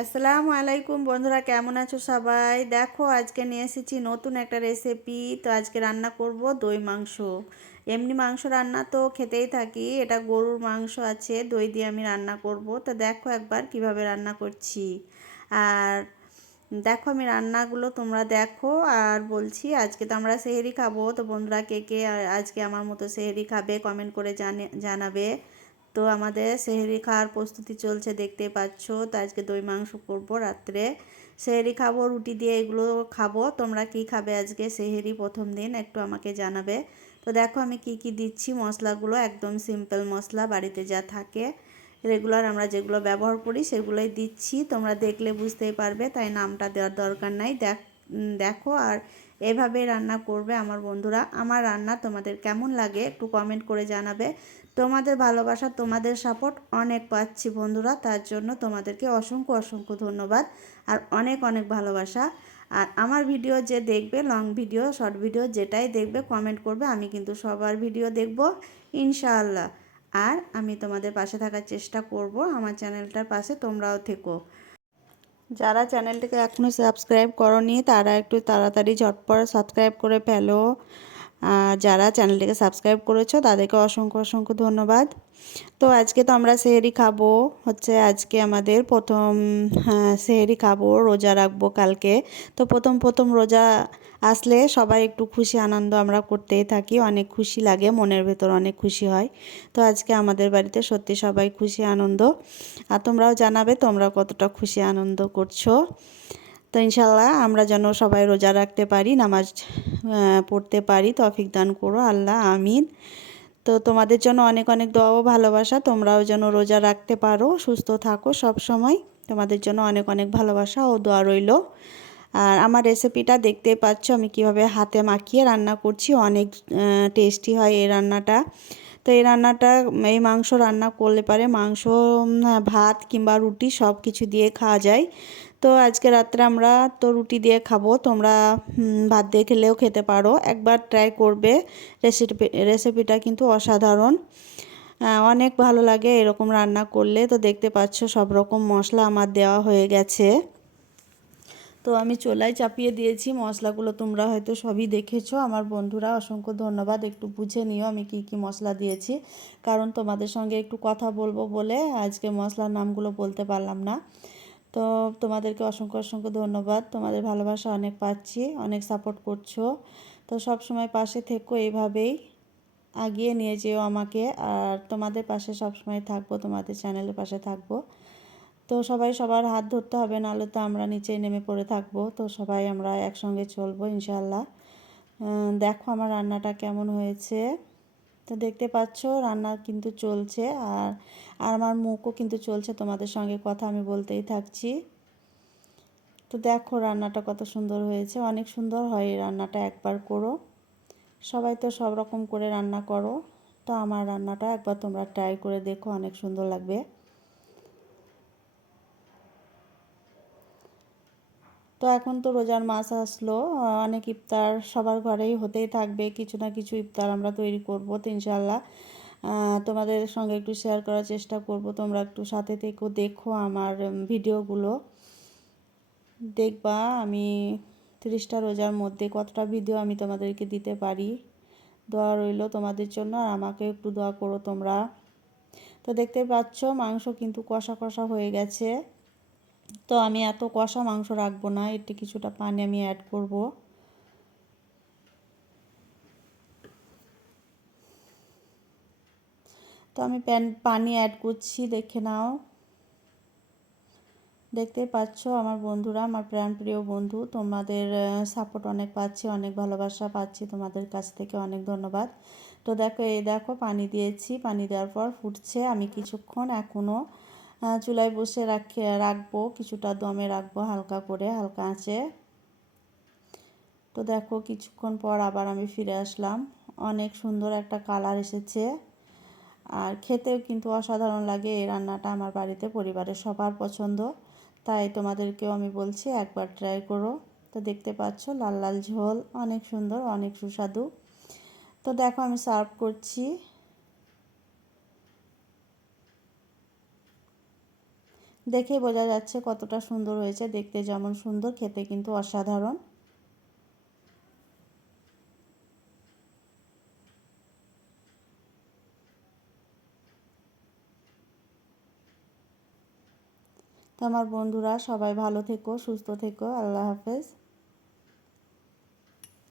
আসসালামু আলাইকুম বন্ধুরা, কেমন আছো সবাই? দেখো, আজকে নিয়ে এসেছি নতুন একটা রেসিপি তো আজকে রান্না করব দই মাংস। এমনি মাংস রান্না তো খেতেই থাকি, এটা গরুর মাংস আছে, দই দিয়ে আমি রান্না করব। তো দেখো একবার কীভাবে রান্না করছি। আর দেখো আমি রান্নাগুলো তোমরা দেখো, আর বলছি আজকে তো আমরা সেহেরি খাব। তো বন্ধুরা কে কে আজকে আমার মতো সেহেরি খাবে কমেন্ট করে জানে, জানাবে। তো আমাদের সেহেরি খাওয়ার প্রস্তুতি চলছে দেখতে পাচ্ছ। তো আজকে দই মাংস করব রাত্রে। সেহেরি খাব, রুটি দিয়ে এগুলো খাব। তোমরা কি খাবে আজকে? সেহেরি প্রথম দিন, একটু আমাকে জানাবে। তো দেখো আমি কি কি দিচ্ছি, মশলাগুলো একদম সিম্পল মশলা, বাড়িতে যা থাকে। রেগুলার আমরা যেগুলো ব্যবহার করি, সেগুলোই দিচ্ছি। তোমরা দেখলে বুঝতেই পারবে, তাই নামটা দেওয়ার দরকার নাই। দেখ দেখো আর এভাবে রান্না করবে আমার বন্ধুরা। আমার রান্না তোমাদের কেমন লাগে একটু কমেন্ট করে জানাবে। তোমাদের ভালোবাসা, তোমাদের সাপোর্ট অনেক পাচ্ছি বন্ধুরা, তার জন্য তোমাদেরকে অসংখ্য অসংখ্য ধন্যবাদ আর অনেক অনেক ভালোবাসা। আর আমার ভিডিও যে দেখবে লং ভিডিও শর্ট ভিডিও যেটাই দেখবে কমেন্ট করবে, আমি কিন্তু সবার ভিডিও দেখব, ইনশাআল্লাহ। আর আমি তোমাদের পাশে থাকার চেষ্টা করব, আমার চ্যানেলটার পাশে তোমরাও থেকো। যারা চ্যানেলটিকে এখনও সাবস্ক্রাইব করনি, তারা একটু তাড়াতাড়ি ঝটপট সাবস্ক্রাইব করে ফেলো। আর যারা চ্যানেলটিকে সাবস্ক্রাইব করেছ, তাদেরকে অসংখ্য অসংখ্য ধন্যবাদ। তো আজকে তো আমরা সেহেরি খাব হচ্ছে আজকে আমাদের প্রথম হ্যাঁ, সেহেরি খাব রোজা রাখব কালকে। তো প্রথম প্রথম রোজা আসলে সবাই একটু খুশি আনন্দ আমরা করতেই থাকি অনেক খুশি লাগে মনের ভেতর অনেক খুশি হয়। তো আজকে আমাদের বাড়িতে সত্যি সবাই খুশি আনন্দ। আর তোমরাও জানাবে তোমরা কতটা খুশি আনন্দ করছ। তো ইনশাল্লাহ আমরা যেন সবাই রোজা রাখতে পারি নামাজ পড়তে পারি তফিক দান করো আল্লাহ আমিন। তো তোমাদের জন্য অনেক অনেক দোয়া ও ভালোবাসা। তোমরাও যেন রোজা রাখতে পারো, সুস্থ থাকো সব সময়। তোমাদের জন্য অনেক অনেক ভালোবাসা ও দোয়া রইল। আর আমার রেসিপিটা দেখতে পাচ্ছ, আমি কীভাবে হাতে মাখিয়ে রান্না করছি। অনেক টেস্টি হয় এই রান্নাটা। তো এই রান্নাটা, এই মাংস রান্না করলে পারে মাংস ভাত কিংবা রুটি সব কিছু দিয়ে খাওয়া যায়। তো আজকে রাত্রে আমরা তো রুটি দিয়ে খাব, তোমরা ভাত দিয়ে খেলেও খেতে পারো। একবার ট্রাই করবে রেসিপি রেসিপিটা কিন্তু অসাধারণ। অনেক ভালো লাগে এরকম রান্না করলে। তো দেখতে পাচ্ছ সব রকম মশলা আমার দেওয়া হয়ে গেছে। তো আমি চোলাই চাপিয়ে দিয়েছি, মশলাগুলো তোমরা হয়তো সবই দেখেছ। আমার বন্ধুরা, অসংখ্য ধন্যবাদ। একটু বুঝে নিও আমি কি কি মশলা দিয়েছি। কারণ তোমাদের সঙ্গে একটু কথা বলব বলে আজকে মশলার নামগুলো বলতে পারলাম না। তো তোমাদেরকে অসংখ্য অসংখ্য ধন্যবাদ। তোমাদের ভালোবাসা অনেক পাচ্ছি, অনেক সাপোর্ট করছ। তো সব সময় পাশে থেকো, এইভাবেই আগিয়ে নিয়ে যেও আমাকে। আর তোমাদের পাশে সব সময় থাকব, তোমাদের চ্যানেলের পাশে থাকব। তো সবাই সবার হাত ধরতে হবে, নাহলে তো আমরা নিচে নেমে পড়ে থাকব। তো সবাই আমরা একসঙ্গে চলবো ইনশাল্লাহ দেখো আমার রান্নাটা কেমন হয়েছে। তো দেখতে পাচ্ছ রান্না কিন্তু চলছে আর আর আমার মুখও কিন্তু চলছে তোমাদের সঙ্গে কথা আমি বলতেই থাকছি। তো দেখো রান্নাটা কত সুন্দর হয়েছে, অনেক সুন্দর হয় এই রান্নাটা একবার করো। সবাই তো সব রকম করে রান্না করো, তো আমার রান্নাটা একবার তোমরা ট্রাই করে দেখো, অনেক সুন্দর লাগবে। তো এখন তো রোজার মাস আসলো অনেক ইফতার সবার ঘরেই হতেই থাকবে, কিছু না কিছু ইফতার আমরা তৈরি করব ইনশাল্লাহ তোমাদের সঙ্গে একটু শেয়ার করার চেষ্টা করব, তোমরা একটু সাথে থেকো, দেখো আমার ভিডিওগুলো দেখবা আমি তিরিশটা রোজার মধ্যে কতটা ভিডিও আমি তোমাদেরকে দিতে পারি। দোয়া রইল তোমাদের জন্য আর আমাকে একটু দোয়া করো তোমরা। তো দেখতে পাচ্ছ মাংস কিন্তু কষা কষা হয়ে গেছে। তো আমি এত কষা মাংস রাখব না এটি কিছুটা পানি আমি অ্যাড করব। তো আমি প্যান, পানি অ্যাড করছি, দেখে নাও। দেখতে পাচ্ছ আমার বন্ধুরা, আমার প্রাণ প্রিয় বন্ধু, তোমাদের সাপোর্ট অনেক পাচ্ছি, অনেক ভালোবাসা পাচ্ছি, তোমাদের কাছ থেকে অনেক ধন্যবাদ। তো দেখো, এই দেখো, পানি দিয়েছি, পানি দেওয়ার পর ফুটছে, আমি কিছুক্ষণ এখনও চুলায় বসে রাখে, রাখব, কিছুটা দমে রাখব, হালকা করে, হালকা আঁচে। তো দেখো, কিছুক্ষণ পর আবার আমি ফিরে আসলাম। অনেক সুন্দর একটা কালার এসেছে। আর খেতেও কিন্তু অসাধারণ লাগে। এই রান্নাটা আমার বাড়িতে পরিবারের সবার পছন্দ। তাই তোমাদেরকেও আমি বলছি, একবার ট্রাই করো। তো দেখতে পাচ্ছ, লাল লাল ঝোল, অনেক সুন্দর, অনেক সুস্বাদু। তো দেখো, আমি সার্ভ করছি। দেখেই বোঝা যাচ্ছে কতটা সুন্দর হয়েছে। দেখতে যেমন সুন্দর, খেতে কিন্তু অসাধারণ। তোমার বন্ধুরা, সবাই ভালো থেকো, সুস্থ থেকো। আল্লাহ হাফেজ।